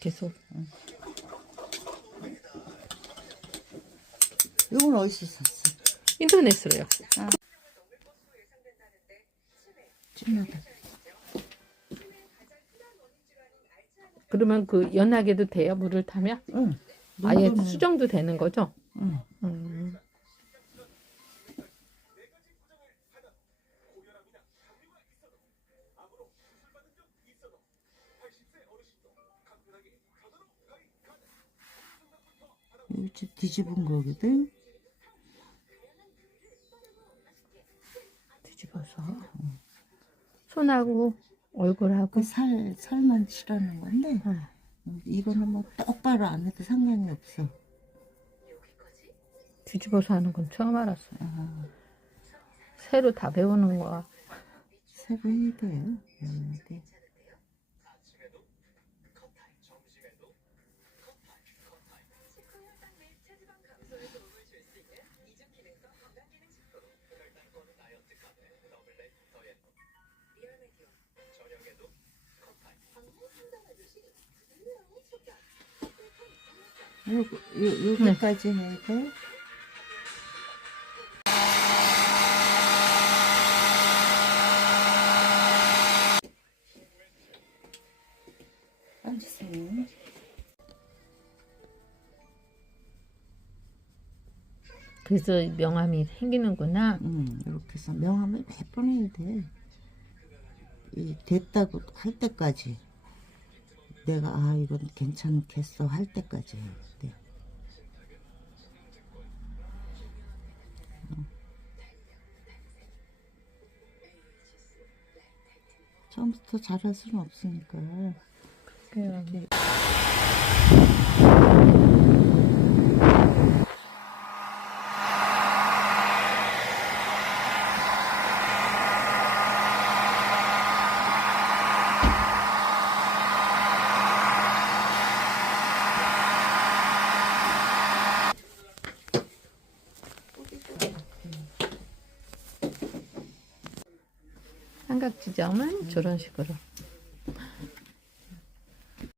계속. 이건 어디서 샀어? 인터넷으로요. 찐하다. 그러면 그 연하게도 돼요? 물을 타면? 응. 아예 수정도 되는 거죠? 응. 음. 좀 뒤집은 거거든. 뒤집어서. 손하고 얼굴하고. 그 살, 살만 칠하는 건데, 응. 이거는 뭐 똑바로 안 해도 상관이 없어. 뒤집어서 하는 건 처음 알았어요. 아, 새로 다 배우는 거야. 새로 해야 돼요. 요, 요거까지 해야 돼. 앉으세요. 그래서 명암이 생기는구나. 응, 이렇게 해서 명함을 몇 번 해야 돼. 이 됐다고 할 때까지. 내가, 아, 이건 괜찮겠어 할 때까지. 응. 처음부터 잘할 수는 없으니까. 그래요. 삼각 지점은 음. 저런 식으로.